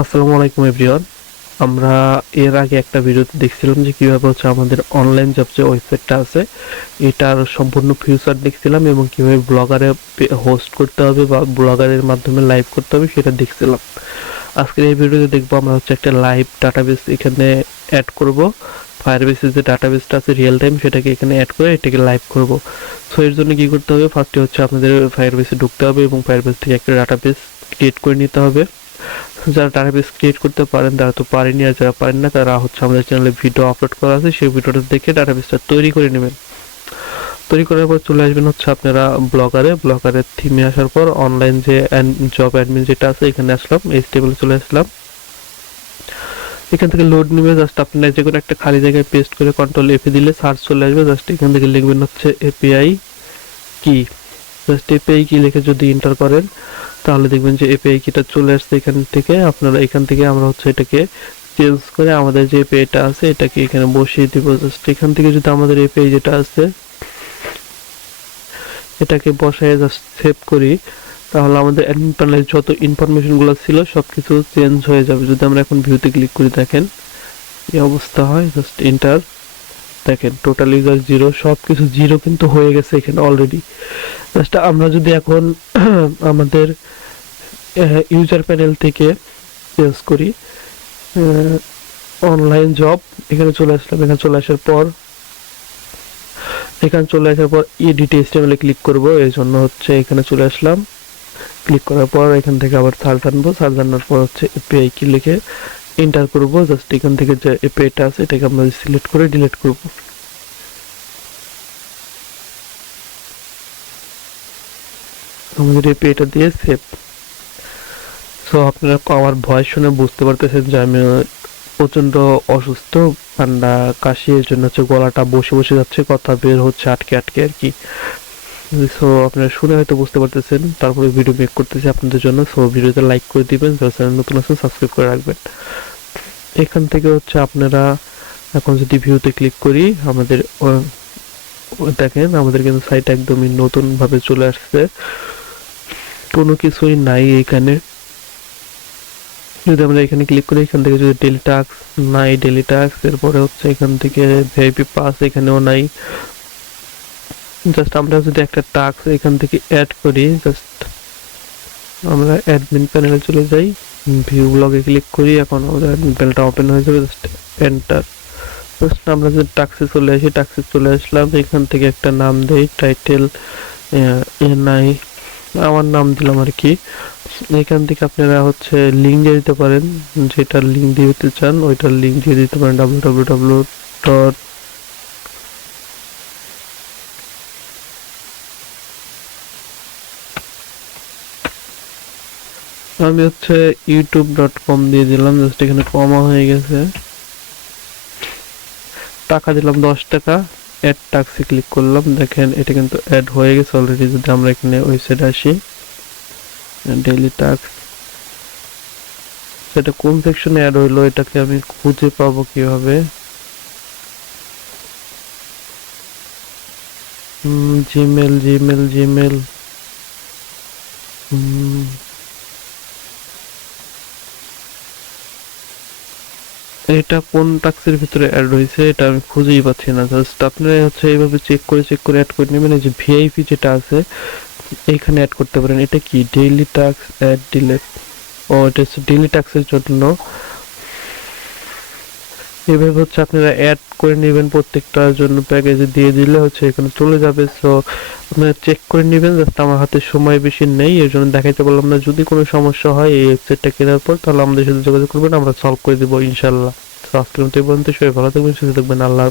আসসালামু আলাইকুম এভরিওয়ান। আমরা এর আগে একটা ভিডিওতে দেখছিলাম যে কিভাবে হচ্ছে আমাদের অনলাইন জব যে ওয়েবসাইটটা আছে এটার সম্পূর্ণ ফিউচার দেখছিলাম এবং কিভাবে ব্লগারে হোস্ট করতে হবে বা ব্লগারের মাধ্যমে লাইভ করতে হবে সেটা দেখছিলাম। আজকের এই ভিডিওতে দেখবো আমরা হচ্ছে একটা লাইভ ডাটাবেস এখানে অ্যাড করব। ফায়ারবেসের যে ডাটাবেসটা আছে রিয়েল টাইম সেটাকে এখানে অ্যাড করে এটাকে লাইভ করব। সো এর জন্য কি করতে হবে, ফার্স্টে হচ্ছে আপনাদের ফায়ারবেসে ঢুকতে হবে এবং ফায়ারবেস থেকে একটা ডাটাবেস ক্রিয়েট করে নিতে হবে। যারা ডাটাবেস ক্রিয়েট করতে পারেন তারা তো পারেনি, আর যারা পারেন না তারা হচ্ছে আমাদের চ্যানেলে ভিডিও আপলোড করা আছে, সেই ভিডিওটা দেখে ডাটাবেসটা তৈরি করে নেবেন। তৈরি করার পর চলে আসবেন হচ্ছে আপনারা ব্লগারের থিমে আসার পর অনলাইন যে জব অ্যাডমিন যেটা আছে এখানে আসলাম, এই টেবিলে চলে আসলাম। এখান থেকে লোড নেবে, জাস্ট আপনারা যে কোনো একটা খালি জায়গায় পেস্ট করে কন্ট্রোল এফে দিলে সার্চ চলে আসবে। জাস্ট এখান থেকে লিখবেন হচ্ছে এপিআই কি। জাস্ট এপিআই কি লিখে যদি এন্টার করেন তাহলে দেখবেন যে এপিআই কিটা চলে আসছে এখান থেকে। আপনারা এখান থেকে আমরা হচ্ছে এটাকে চেঞ্জ করে আমাদের যে এপিআইটা আছে এটাকে এখানে বসিয়ে দিব। জাস্ট এখান থেকে যদি আমাদের এপিআই যেটা আছে এটাকে বসায় জাস্ট সেভ করি তাহলে আমাদের অ্যাডমিন প্যানেলের যত ইনফরমেশন গুলো ছিল সবকিছু চেঞ্জ হয়ে যাবে। যদি আমরা এখন ভিউতে ক্লিক করি দেখেন এই অবস্থা হয়। জাস্ট এন্টার, দেখেন টোটাল ইউজার জিরো, সবকিছু জিরো কিন্তু হয়ে গেছে এখানে অলরেডি। জাস্ট আমরা যদি এখন আমাদের ইউজার প্যানেল থেকে চেঞ্জ করি অনলাইন জব, এখানে চলে আসলাম। এখানে চলে আসার পর এডিট এইচটিএমএল ক্লিক করব, এর জন্য হচ্ছে এখানে চলে আসলাম। ক্লিক করার পর এখান থেকে আবার সার্চ আনবো, সার্চ আনার পর হচ্ছে এপিআই কি লিখে এন্টার করব। জাস্ট এখান থেকে যে এপিআইটা আছে এটাকে আমরা সিলেক্ট করে ডিলিট করব। আমাদের এপিআইটা দিয়ে সেভ। সো আপনারা আমার ভয়েস শুনে বুঝতে পারতেছেন যে আমি প্রচন্ড অসুস্থ, ঠান্ডা কাশি, এর জন্য হচ্ছে গলাটা বসে বসে যাচ্ছে, কথা বের হচ্ছে আটকে আটকে আর কি। সো আপনারা শুনে হয়তো বুঝতে পারতেছেন, তারপরে ভিডিও মেক করতেছি আপনাদের জন্য। সো ভিডিওতে লাইক করে দিবেন, যারা চ্যানেল নতুন আছেন সাবস্ক্রাইব করে রাখবেন। এখান থেকে হচ্ছে আপনারা এখন যদি ভিউতে ক্লিক করি আমাদের দেখেন আমাদের কিন্তু সাইট একদমই নতুন ভাবে চলে আসছে, কোনো কিছুই নাই এখানে। যদি আমরা এখানে ক্লিক করি এখান থেকে যদি ডেলি টাস্ক নাই, ডেলি টাস্ক, এরপরে হচ্ছে এখান থেকে ভিআইপি পাস এখানেও নাই। জাস্ট আমরা যদি একটা টাস্ক এখান থেকে অ্যাড করি, জাস্ট আমরা অ্যাডমিন প্যানেলে চলে যাই, ভিউ ব্লগে ক্লিক করি, এখন আমাদের অ্যাডমিন প্যানেলটা ওপেন হয়ে যাবে। Just enter. জাস্ট আমরা যদি টাস্কে চলে আসি, টাস্কে চলে আসলাম, এখান থেকে একটা নাম দেই, টাইটেল নাই, আমার নাম দিলাম আর কি। এখান থেকে আপনারা হচ্ছে লিঙ্ক দিয়ে দিতে পারেন, যেটার লিঙ্ক দিয়ে দিতে চান ওইটার লিঙ্ক দিয়ে দিতে পারেন www. আমি হচ্ছে youtube.com দিয়ে দিলাম। জাস্ট এখানে কমা হয়ে গেছে, টাকা দিলাম 10 টাকা। অ্যাড টাস্কে ক্লিক করলাম, দেখেন এটা কিন্তু অ্যাড হয়ে গেছে অলরেডি। যদি আমরা এখানে ওয়েবসাইটে আসি, ডেইলি টাস্ক, সেটা কোন সেকশনে অ্যাড হইলো এটাকে আমি খুঁজে পাবো কিভাবে? জিমেল জিমেল জিমেল এটা কোন টাস্কের ভিতরে অ্যাড হয়েছে এটা আমি খুঁজেই পাচ্ছি না। জাস্ট আপনারা হচ্ছে এইভাবে চেক করে অ্যাড করে নেবেন। এই যে ভিআইপি যেটা আছে এইখানে অ্যাড করতে পারেন। এটা কি ডেইলি টাস্ক অ্যাড ডিলেট, ও এটা হচ্ছে ডেইলি টাস্কের জন্য। এভাবে হচ্ছে আপনারা অ্যাড করে নেবেন, প্রত্যেকটার জন্য প্যাকেজে দিয়ে দিলে হচ্ছে এখানে চলে যাবে। সো আপনারা চেক করে নেবেন। জাস্ট আমার হাতে সময় বেশি নেই, এর জন্য দেখাইতে বললাম না। যদি কোনো সমস্যা হয় এই ওয়েবসাইটটা কেনার পর তাহলে আমাদের সাথে যোগাযোগ করবেন, আমরা সলভ করে দেবো ইনশাল্লাহ। তো আজকের মতো এই পর্যন্ত, সবাই ভালো থাকবেন, সুস্থ থাকবেন, আল্লাহ।